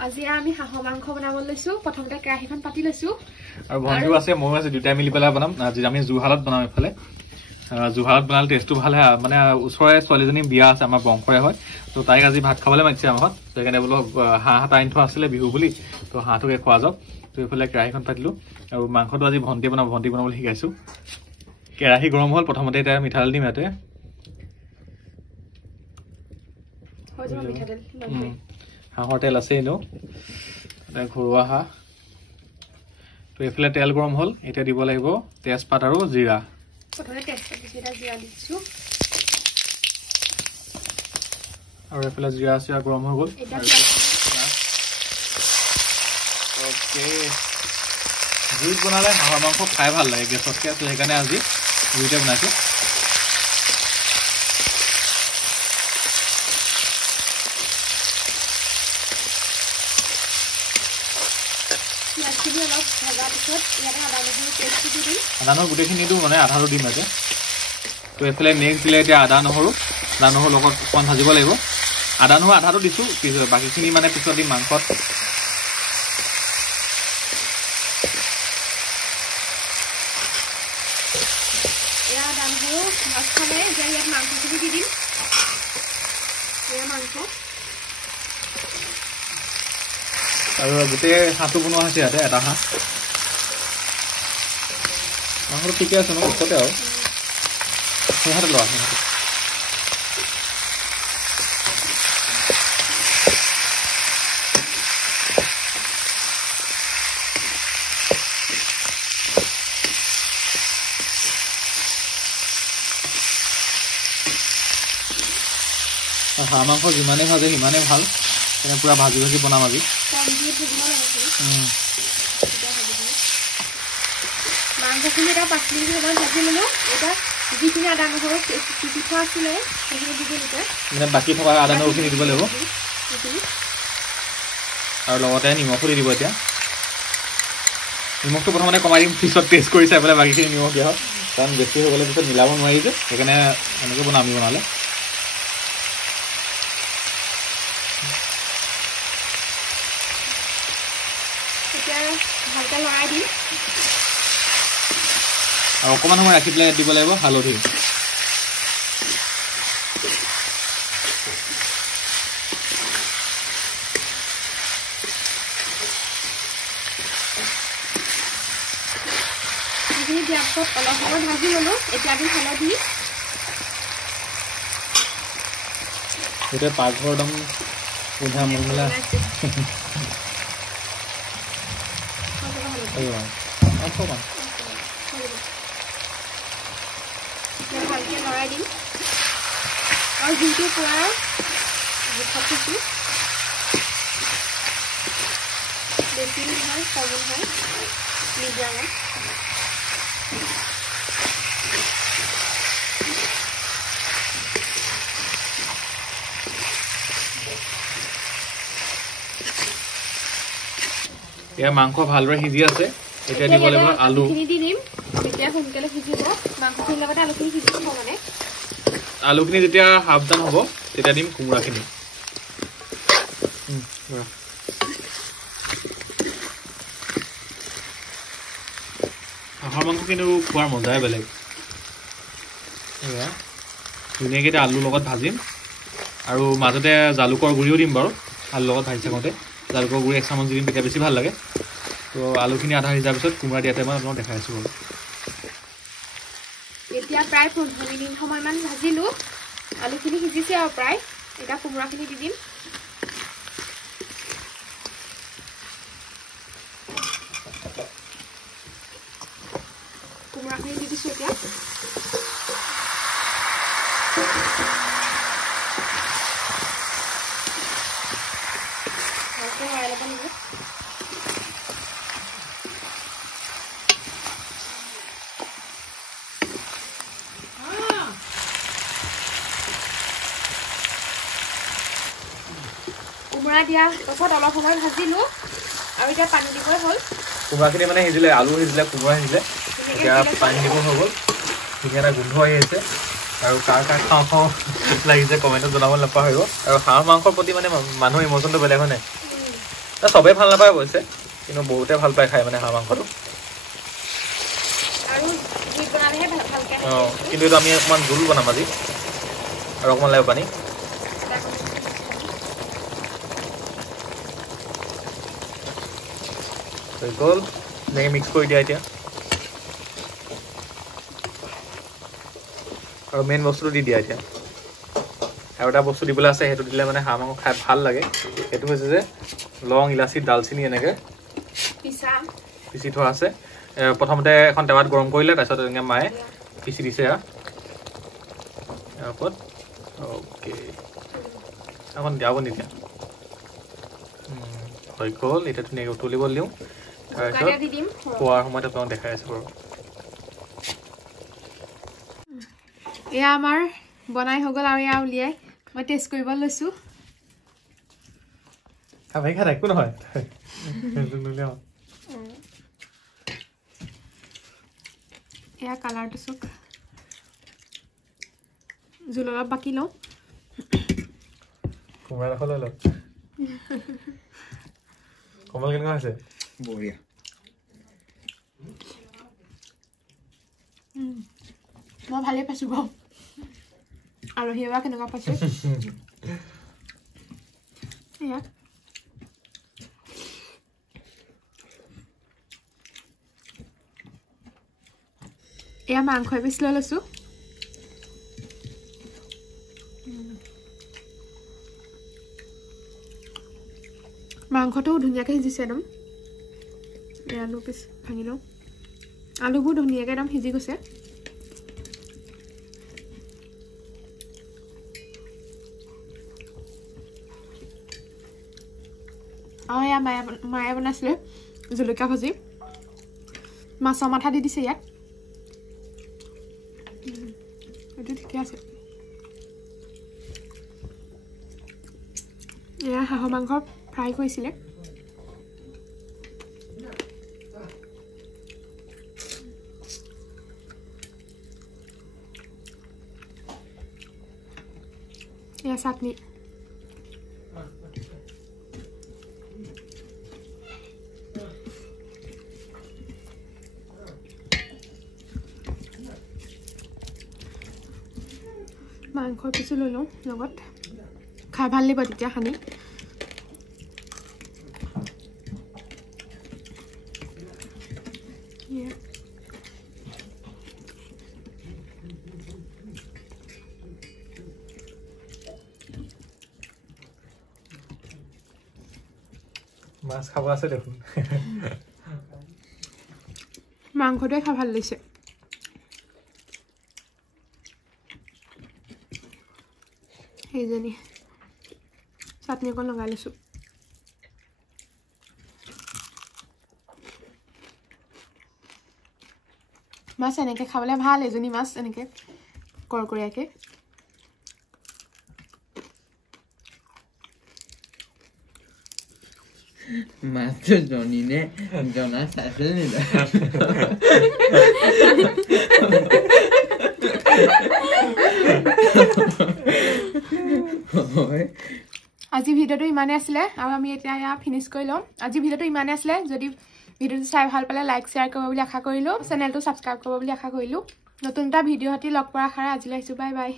আজি আমি হাঁহৰ মাংস বনাব লৈছো প্ৰথমতে কেৰাহীখন পাতি লৈছো আৰু ভণ্টিও আছে মই আছে দুটা মিলি পেলাই বনাম আজি আমি জুহালত বনাম এফালে জুহালত বনালে টেষ্টটো ভাল হয় মানে ওচৰৰে ছোৱালীজনী বিয়া আছে আমাৰ বংশৰে হয় তো তাইক আজি ভাত খাবলৈ মাতিছে আমাৰ সেইকাৰণে বোলো হাঁহ এটা আনি থোৱা আছিলে বিহু বুলি তো হাঁহটোকে খোৱা যাওক তো এইফালে কেৰাহীখন পাতিলো আৰু মাংসটো আজি ভণ্টি বনাবলৈ শিকাইছো কেৰাহী গৰম হ'ল প্ৰথমতে এটা মিঠাতেল দিম ইয়াতে হাঁহৰ তেল আছে এনেও ঘৰুৱা হাঁহ তো এইফালে তেল গৰম হ'ল এতিয়া দিব লাগিব তেজপাত আৰু জিৰা আৰু এইফালে জিৰা চিৰা গৰম হৈ গ'ল অ'কে জুইত বনালে হাঁহৰ মাংস খাই ভাল লাগে গেছতকৈ আছে সেইকাৰণে আজি জুইতে বনাইছোঁ আদা নহৰু গোটেইখিনি দিওঁ মানে আধাটো দিম ইয়াতে তো এইফালে নেক্সট দিলে এতিয়া আদা নহৰু লগত অকণমান ভাজিব লাগিব আদা নহৰু আধাটো দিছোঁ বাকীখিনি মানে পিছত দিম মাংসত আৰু গোটেই হাঁহটো বনোৱা হৈছে ইয়াতে এটা হাঁহ মাংসটো ঠিকে আছে ন ওচৰতে আৰু সিহঁতে লোৱা সিহঁতে হাঁহ মাংস যিমানেই ভাজে সিমানেই ভাল তেনে পুৰা ভাজি বনাম আজি মাংসখিনি এটা 5 মিনিট সময় ভাজি ললো এটা যিখিনি আদা নহৰু পিঠি থোৱা আছিলে সেইখিনি দি দিলো মানে বাকী থকা আদা নহৰুখিনি দিব লাগিব আৰু লগতে নিমখো দি দিব এতিয়া নিমখটো প্ৰথমতে কমাই দিম পিছত টেষ্ট কৰি চাই পেলাই বাকীখিনি নিমখ দিয়া হয় কাৰণ বেছি হৈ গ'লে পিছত মিলাব নোৱাৰি যে সেইকাৰণে এনেকৈ বনালে ভালকৈ লৰাই দিম আৰু অকণমান সময় ৰাখি পেলাই দিব লাগিব হালধি সেইখিনি দিয়াৰ পিছত অলপ সময় ভাজি ল'লোঁ এতিয়া দিম হালধি এতিয়া পাকঘৰ একদম গোন্ধা মলমলা ভালকৈ লৰাই দিম আৰু জুইটো পুৰা জোখত থৈছোঁ বেছি নহয় কম নহয় মিডিয়ামত এতিয়া মাংস ভালদৰে সিজি আছে এতিয়া দিব লাগিব আলুখিনি দি দিম তেতিয়া সোনকালে সিজিব মাংসখিনিৰ লগতে আলুখিনি সিজিব মানে আলুখিনি যেতিয়া হাফ ডান হ'ব তেতিয়া দিম কোমোৰাখিনি হাঁহৰ মাংস কিন্তু খোৱাৰ মজাই বেলেগ ধুনীয়াকৈ এতিয়া আলুৰ লগত ভাজিম আৰু মাজতে জালুকৰ গুড়িও দিম বাৰু আলুৰ লগত ভাজি থাকোঁতে জালুকৰ গুড়ি 1 চামুচ দিম তেতিয়া বেছি ভাল লাগে তো আলুখিনি আধা সিজাৰ পিছত কোমোৰা দিয়া টাইমত আপোনাক দেখাই আছোঁ বাৰু এতিয়া প্ৰায় 15 মিনিট সময়মান ভাজিলোঁ আলুখিনি সিজিছে আৰু প্ৰায় এতিয়া কোমোৰাখিনি দি দিম কোমোৰাখিনি দি দিছোঁ এতিয়া ভালকৈ লৰাই ল'ব লাগিব কোমোৰা দিয়া পাছত অলপ সময় ভাজিলোঁ আৰু এতিয়া পানী দিবই হ'ল কোমোৰাখিনি মানে সিজিলে আলু সিজিলে কোমোৰা সিজিলে এতিয়া পানী দিব হৈ গ'ল ধুনীয়া এটা গোন্ধ আহি আছে আৰু কাৰ খাওঁ লাগিছে কমেণ্টত জনাব নাপাহৰিব আৰু হাঁহ মাংসৰ প্ৰতি মানে মানুহৰ ইমোশ্যনটো বেলেগ হয় নাই সবে ভাল নাপায় অৱশ্যে কিন্তু বহুতে ভাল পায় খাই মানে হাঁহ মাংসটো আৰু জুইত বনালেহে ভালকৈ কিন্তু এইটো আমি অকণমান জোল বনাম আজি আৰু অকণমান লাগিব পানী হৈ গ'ল এনেকৈ মিক্স কৰি দিয়া এতিয়া আৰু মেইন বস্তুটো দি দিয়া এতিয়া আৰু এটা বস্তু দিবলৈ আছে সেইটো দিলে মানে হাঁহ মাংস খাই ভাল লাগে সেইটো হৈছে যে লং ইলাচি ডালচিনি এনেকৈ পিচি থোৱা আছে প্ৰথমতে এখন টেৱাত গৰম কৰিলে তাৰপিছত এনেকৈ মায়ে পিচি দিছে ইয়াৰ ওপৰত অ'কে অকণ দিয়াব নিদিয়া হৈ গ'ল এতিয়া ধুনীয়াকৈ উতলিব দিওঁ তাৰপিছত খোৱাৰ সময়ত আপোনাক দেখাই আছোঁ বাৰু এয়া আমাৰ বনাই হৈ গ'ল আৰু এয়া উলিয়াই মই টেষ্ট কৰিব লৈছোঁ একো নহয় এয়া কালাৰটো চাওক জোল অলপ বাকী লওঁ কোমোৰা লৈ লওক কোমল কেনেকুৱা হৈছে বঢ়িয়া মই ভালেই পাইছোঁ বাৰু আলহী এবাৰ কেনেকুৱা পাইছে এয়া এয়া মাংস এপিচ লৈ লৈছোঁ মাংসটো ধুনীয়াকৈ সিজিছে একদম এই আলু পিচ ভাঙি লওঁ আলুবোৰ ধুনীয়াকৈ একদম সিজি গৈছে আৰু এয়া মায়ে বনাইছিলে জলকীয়া ভাজি মাছৰ মাথা দি দিছে ইয়াত এইটো ঠিকে আছে এয়া হাঁহৰ মাংস ফ্ৰাই কৰিছিলে এয়া চাটনি মাংসৰ পিচো লৈ লওঁ লগত খাই ভাল লাগিব তেতিয়া সানি মাছ খাব আছে দেখোন মাংসটোৱে খাই ভাল লাগিছে সেইজনী চাটনি অকণ লগাই লৈছোঁ মাছ এনেকৈ খাবলৈ ভাল এজনী মাছ এনেকৈ কৰকৰীয়াকৈ মাছটো জনীনে জনা চাইছিল নি আজি ভিডিঅ'টো ইমানেই আছিলে আৰু আমি এতিয়া ইয়াত ফিনিছ কৰি লওঁ আজি ভিডিঅ'টো ইমানেই আছিলে যদি ভিডিঅ'টো চাই ভাল পালে লাইক শ্বেয়াৰ কৰিব বুলি আশা কৰিলোঁ চেনেলটো ছাবস্ক্ৰাইব কৰিব বুলি আশা কৰিলোঁ নতুন এটা ভিডিঅ' সৈতে লগ পোৱাৰ আশাৰে আজিলৈ আহিছোঁ বাই বাই